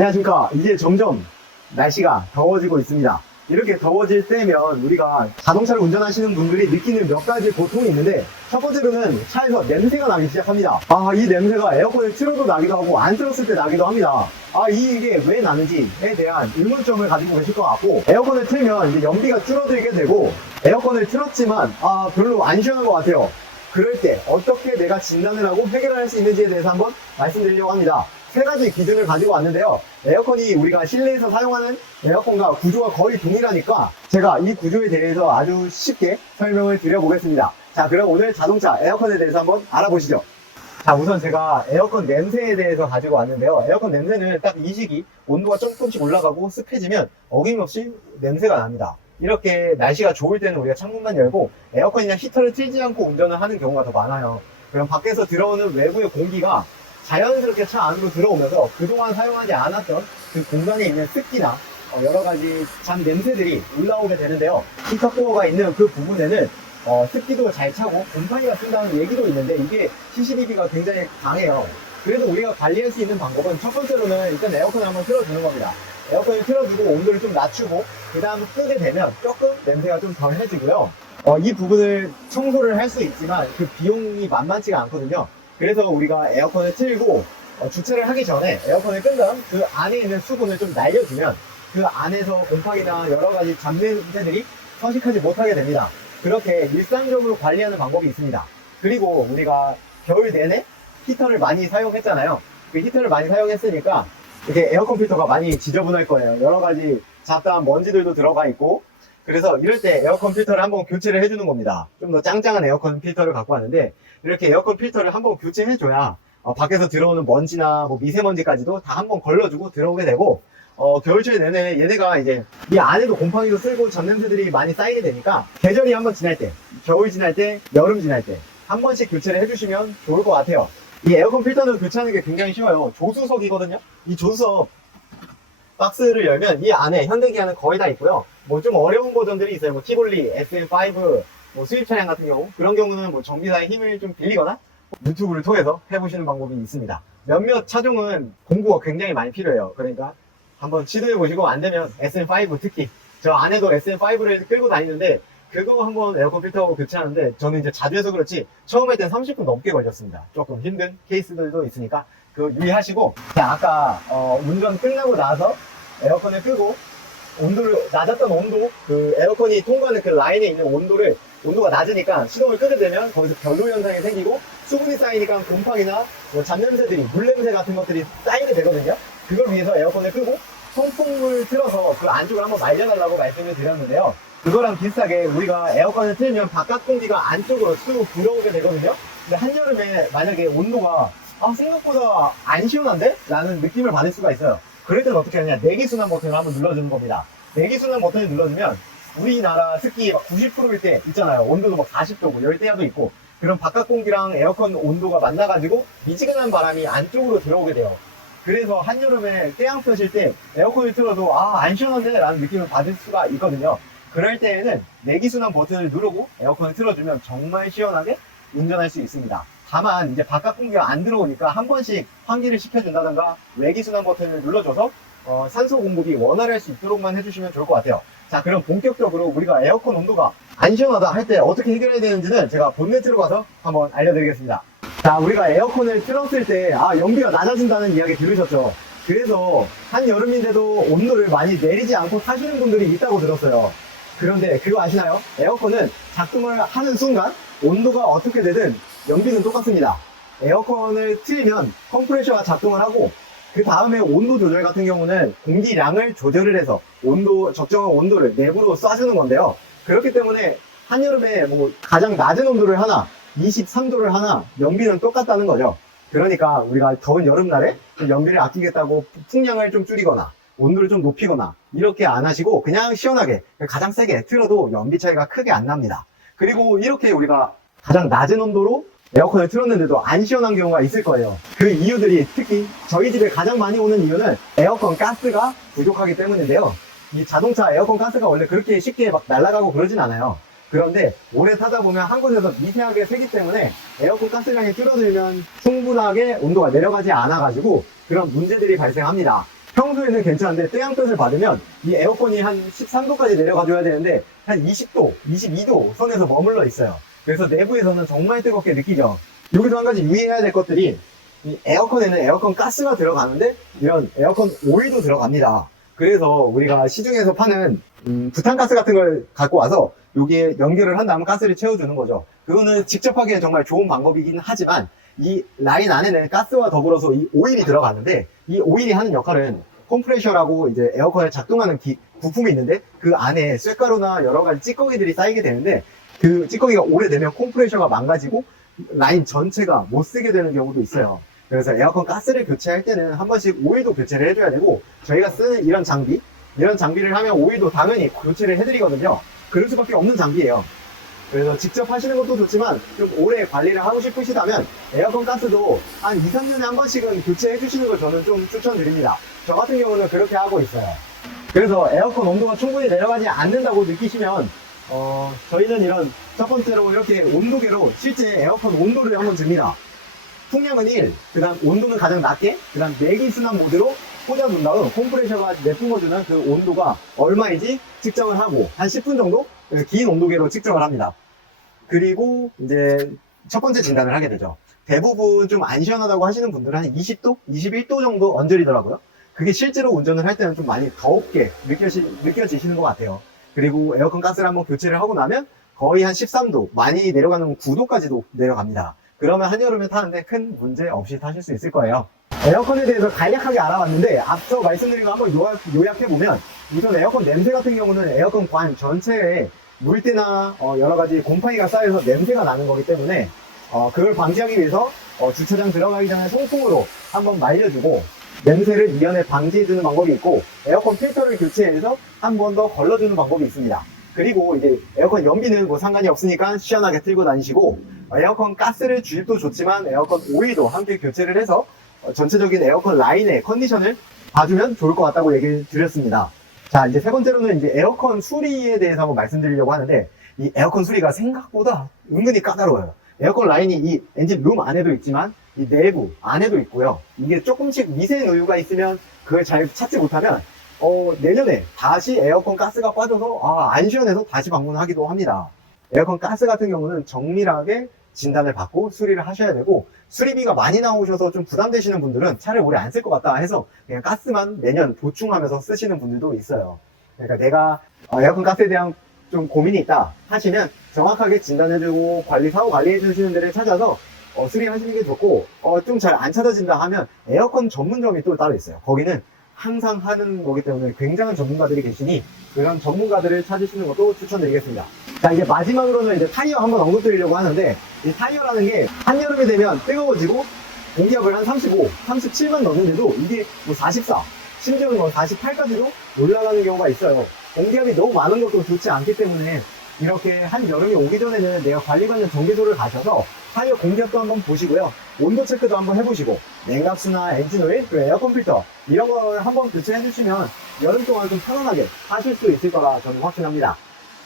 안녕하십니까. 이제 점점 날씨가 더워지고 있습니다. 이렇게 더워질 때면 우리가 자동차를 운전하시는 분들이 느끼는 몇 가지 고통이 있는데, 첫 번째로는 차에서 냄새가 나기 시작합니다. 이 냄새가 에어컨을 틀어도 나기도 하고 안 틀었을 때 나기도 합니다. 이게 왜 나는지에 대한 의문점을 가지고 계실 것 같고, 에어컨을 틀면 이제 연비가 줄어들게 되고, 에어컨을 틀었지만 별로 안 시원한 것 같아요. 그럴 때 어떻게 내가 진단을 하고 해결할 수 있는지에 대해서 한번 말씀드리려고 합니다. 세 가지 기준을 가지고 왔는데요. 에어컨이 우리가 실내에서 사용하는 에어컨과 구조가 거의 동일하니까 제가 이 구조에 대해서 아주 쉽게 설명을 드려보겠습니다. 자, 그럼 오늘 자동차 에어컨에 대해서 한번 알아보시죠. 자, 우선 제가 에어컨 냄새에 대해서 가지고 왔는데요. 에어컨 냄새는 딱 이 시기 온도가 조금씩 올라가고 습해지면 어김없이 냄새가 납니다. 이렇게 날씨가 좋을 때는 우리가 창문만 열고 에어컨이나 히터를 틀지 않고 운전을 하는 경우가 더 많아요. 그럼 밖에서 들어오는 외부의 공기가 자연스럽게 차 안으로 들어오면서 그동안 사용하지 않았던 그 공간에 있는 습기나 여러 가지 잔 냄새들이 올라오게 되는데요. 히터 코어가 있는 그 부분에는 습기도 잘 차고 곰팡이가 쓴다는 얘기도 있는데, 이게 CCBB가 굉장히 강해요. 그래서 우리가 관리할 수 있는 방법은 첫 번째로는 일단 에어컨을 한번 틀어주는 겁니다. 에어컨을 틀어주고 온도를 좀 낮추고 그 다음 끄게 되면 조금 냄새가 좀 덜해지고요. 이 부분을 청소를 할 수 있지만 그 비용이 만만치가 않거든요. 그래서 우리가 에어컨을 틀고 주차를 하기 전에 에어컨을 끈 다음 그 안에 있는 수분을 좀 날려주면 그 안에서 곰팡이나 여러 가지 잡냄새들이 서식하지 못하게 됩니다. 그렇게 일상적으로 관리하는 방법이 있습니다. 그리고 우리가 겨울 내내 히터를 많이 사용했잖아요. 그 히터를 많이 사용했으니까 이렇게 에어컨 필터가 많이 지저분할 거예요. 여러 가지 잡다한 먼지들도 들어가 있고, 그래서 이럴 때 에어컨 필터를 한번 교체를 해주는 겁니다. 좀 더 짱짱한 에어컨 필터를 갖고 왔는데, 이렇게 에어컨 필터를 한번 교체해줘야 밖에서 들어오는 먼지나 미세먼지까지도 다 한번 걸러주고 들어오게 되고, 겨울철 내내 얘네가 이제 이 안에도 곰팡이도 쓸고 잡냄새들이 많이 쌓이게 되니까 계절이 한번 지날 때, 겨울 지날 때, 여름 지날 때 한 번씩 교체를 해주시면 좋을 것 같아요. 이 에어컨 필터는 교체하는 게 굉장히 쉬워요. 조수석이거든요. 이 조수석 박스를 열면 이 안에 현대기아는 거의 다 있고요. 좀 어려운 버전들이 있어요. 티볼리, SM5, 수입 차량 같은 경우, 그런 경우는 정비사의 힘을 좀 빌리거나 유튜브를 통해서 해보시는 방법이 있습니다. 몇몇 차종은 공구가 굉장히 많이 필요해요. 그러니까 한번 시도해보시고, 안 되면 SM5, 특히 저 안에도 SM5를 끌고 다니는데 그거 한번 에어컨 필터 교체하는데 저는 이제 자주 해서 그렇지 처음 할 땐 30분 넘게 걸렸습니다. 조금 힘든 케이스들도 있으니까 그거 유의하시고, 아까 운전 끝나고 나서 에어컨을 끄고 온도를, 낮았던 온도, 그 에어컨이 통과하는 그 라인에 있는 온도가 낮으니까 시동을 끄게 되면 거기서 변로 현상이 생기고 수분이 쌓이니까 곰팡이나 잡냄새들이, 물냄새 같은 것들이 쌓이게 되거든요. 그걸 위해서 에어컨을 끄고 통풍을 틀어서 그 안쪽을 한번 말려달라고 말씀을 드렸는데요. 그거랑 비슷하게 우리가 에어컨을 틀면 바깥 공기가 안쪽으로 쑥 들어오게 되거든요. 근데 한여름에 만약에 온도가 생각보다 안 시원한데? 라는 느낌을 받을 수가 있어요. 그럴 때는 어떻게 하냐, 내기순환 버튼을 한번 눌러주는 겁니다. 내기순환 버튼을 눌러주면 우리나라 습기 막 90%일 때 있잖아요. 온도도 막 40도고 열대야도 있고, 그럼 바깥 공기랑 에어컨 온도가 만나가지고 미지근한 바람이 안쪽으로 들어오게 돼요. 그래서 한여름에 태양 펴실 때 에어컨을 틀어도 안 시원한데? 라는 느낌을 받을 수가 있거든요. 그럴 때에는 내기순환 버튼을 누르고 에어컨을 틀어주면 정말 시원하게 운전할 수 있습니다. 다만 이제 바깥 공기가 안 들어오니까 한 번씩 환기를 시켜준다던가 외기순환 버튼을 눌러줘서 산소 공급이 원활할 수 있도록만 해주시면 좋을 것 같아요. 자, 그럼 본격적으로 우리가 에어컨 온도가 안 시원하다 할 때 어떻게 해결해야 되는지는 제가 본네트로 가서 한번 알려드리겠습니다. 자, 우리가 에어컨을 틀었을 때 연비가 낮아진다는 이야기 들으셨죠? 그래서 한여름인데도 온도를 많이 내리지 않고 타시는 분들이 있다고 들었어요. 그런데 그거 아시나요? 에어컨은 작동을 하는 순간 온도가 어떻게 되든 연비는 똑같습니다. 에어컨을 틀면 컴프레셔가 작동을 하고, 그 다음에 온도 조절 같은 경우는 공기량을 조절을 해서 적정한 온도를 내부로 쏴주는 건데요. 그렇기 때문에 한여름에 가장 낮은 온도를 하나, 23도를 하나, 연비는 똑같다는 거죠. 그러니까 우리가 더운 여름날에 연비를 아끼겠다고 풍량을 좀 줄이거나 온도를 좀 높이거나 이렇게 안 하시고 그냥 시원하게 가장 세게 틀어도 연비 차이가 크게 안 납니다. 그리고 이렇게 우리가 가장 낮은 온도로 에어컨을 틀었는데도 안 시원한 경우가 있을 거예요. 그 이유들이, 특히 저희 집에 가장 많이 오는 이유는 에어컨 가스가 부족하기 때문인데요. 이 자동차 에어컨 가스가 원래 그렇게 쉽게 막 날아가고 그러진 않아요. 그런데 오래 타다 보면 한 곳에서 미세하게 새기 때문에 에어컨 가스량이 줄어들면 충분하게 온도가 내려가지 않아가지고 그런 문제들이 발생합니다. 평소에는 괜찮은데 태양볕을 받으면 이 에어컨이 한 13도까지 내려가줘야 되는데 한 20도, 22도 선에서 머물러 있어요. 그래서 내부에서는 정말 뜨겁게 느끼죠. 여기서 한 가지 유의해야 될 것들이 이 에어컨에는 에어컨 가스가 들어가는데 이런 에어컨 오일도 들어갑니다. 그래서 우리가 시중에서 파는 부탄가스 같은 걸 갖고 와서 여기에 연결을 한 다음 가스를 채워주는 거죠. 그거는 직접 하기엔 정말 좋은 방법이긴 하지만 이 라인 안에는 가스와 더불어서 이 오일이 들어가는데 이 오일이 하는 역할은 컴프레셔라고 이제 에어컨에 작동하는 부품이 있는데 그 안에 쇳가루나 여러 가지 찌꺼기들이 쌓이게 되는데 그 찌꺼기가 오래되면 컴프레셔가 망가지고 라인 전체가 못 쓰게 되는 경우도 있어요. 그래서 에어컨 가스를 교체할 때는 한 번씩 오일도 교체를 해줘야 되고 저희가 쓰는 이런 장비를 하면 오일도 당연히 교체를 해드리거든요. 그럴 수밖에 없는 장비예요. 그래서 직접 하시는 것도 좋지만 좀 오래 관리를 하고 싶으시다면 에어컨 가스도 한 2, 3년에 한 번씩은 교체해 주시는 걸 저는 좀 추천드립니다. 저 같은 경우는 그렇게 하고 있어요. 그래서 에어컨 온도가 충분히 내려가지 않는다고 느끼시면 저희는 이런 첫 번째로 이렇게 온도계로 실제 에어컨 온도를 한번 줍니다. 풍량은 1, 그 다음 온도는 가장 낮게, 그 다음 내기 순환 모드로 꽂아둔 다음 컴프레셔가 내뿜어주는 그 온도가 얼마인지 측정을 하고 한 10분 정도 긴 온도계로 측정을 합니다. 그리고 이제 첫 번째 진단을 하게 되죠. 대부분 좀 안 시원하다고 하시는 분들은 한 20도, 21도 정도 언저리더라고요. 그게 실제로 운전을 할 때는 좀 많이 더웁게 느껴지시는 것 같아요. 그리고 에어컨 가스를 한번 교체를 하고 나면 거의 한 13도, 많이 내려가는 9도까지도 내려갑니다. 그러면 한여름에 타는데 큰 문제 없이 타실 수 있을 거예요. 에어컨에 대해서 간략하게 알아봤는데 앞서 말씀드린 거 한번 요약해보면 우선 에어컨 냄새 같은 경우는 에어컨 관 전체에 물때나 여러 가지 곰팡이가 쌓여서 냄새가 나는 거기 때문에 그걸 방지하기 위해서 주차장 들어가기 전에 송풍으로 한번 말려주고 냄새를 이연에 방지해주는 방법이 있고 에어컨 필터를 교체해서 한 번 더 걸러주는 방법이 있습니다. 그리고 이제 에어컨 연비는 뭐 상관이 없으니까 시원하게 틀고 다니시고 에어컨 가스를 주입도 좋지만 에어컨 오일도 함께 교체를 해서 전체적인 에어컨 라인의 컨디션을 봐주면 좋을 것 같다고 얘기를 드렸습니다. 자, 이제 세 번째로는 이제 에어컨 수리에 대해서 한번 말씀드리려고 하는데 이 에어컨 수리가 생각보다 은근히 까다로워요. 에어컨 라인이 이 엔진 룸 안에도 있지만 이 내부 안에도 있고요. 이게 조금씩 미세 누유가 있으면 그걸 잘 찾지 못하면 내년에 다시 에어컨 가스가 빠져서 안 시원해서 다시 방문하기도 합니다. 에어컨 가스 같은 경우는 정밀하게 진단을 받고 수리를 하셔야 되고 수리비가 많이 나오셔서 좀 부담되시는 분들은 차를 오래 안 쓸 것 같다 해서 그냥 가스만 매년 보충하면서 쓰시는 분들도 있어요. 그러니까 내가 에어컨 가스에 대한 좀 고민이 있다 하시면 정확하게 진단해주고 사후 관리해주시는 데를 찾아서 수리하시는 게 좋고 좀 잘 안 찾아진다 하면 에어컨 전문점이 또 따로 있어요. 거기는 항상 하는 거기 때문에 굉장한 전문가들이 계시니 그런 전문가들을 찾으시는 것도 추천드리겠습니다. 자, 이제 마지막으로는 이제 타이어 한번 언급드리려고 하는데 이 타이어라는 게 한여름이 되면 뜨거워지고 공기압을 한 35, 37만 넣는데도 이게 뭐 44, 심지어는 뭐 48까지도 올라가는 경우가 있어요. 공기압이 너무 많은 것도 좋지 않기 때문에 이렇게 한여름이 오기 전에는 내가 관리받는 정비소를 가셔서 타이어 공기압도 한번 보시고요. 온도 체크도 한번 해보시고 냉각수나 엔진오일, 그리고 에어컨 필터 이런 걸 한번 교체해 주시면 여름 동안 좀 편안하게 하실 수 있을 거라 저는 확신합니다.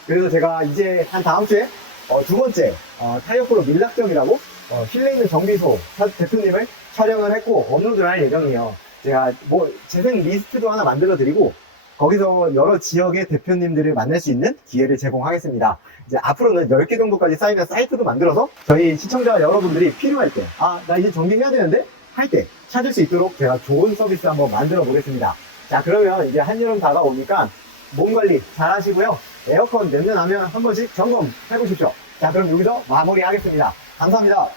그래서 제가 이제 한 다음 주에 두 번째 타이어 프로 밀락정이라고 실내 있는 정비소 대표님을 촬영을 했고 업로드를 할 예정이에요. 제가 뭐 재생 리스트도 하나 만들어 드리고 거기서 여러 지역의 대표님들을 만날 수 있는 기회를 제공하겠습니다. 이제 앞으로는 10개 정도까지 쌓이면 사이트도 만들어서 저희 시청자 여러분들이 필요할 때 나 이제 정비해야 되는데 할 때 찾을 수 있도록 제가 좋은 서비스 한번 만들어 보겠습니다. 자, 그러면 이제 한여름 다가오니까 몸 관리 잘 하시고요. 에어컨 냄새 나면 한 번씩 점검해 보십시오. 자, 그럼 여기서 마무리 하겠습니다. 감사합니다.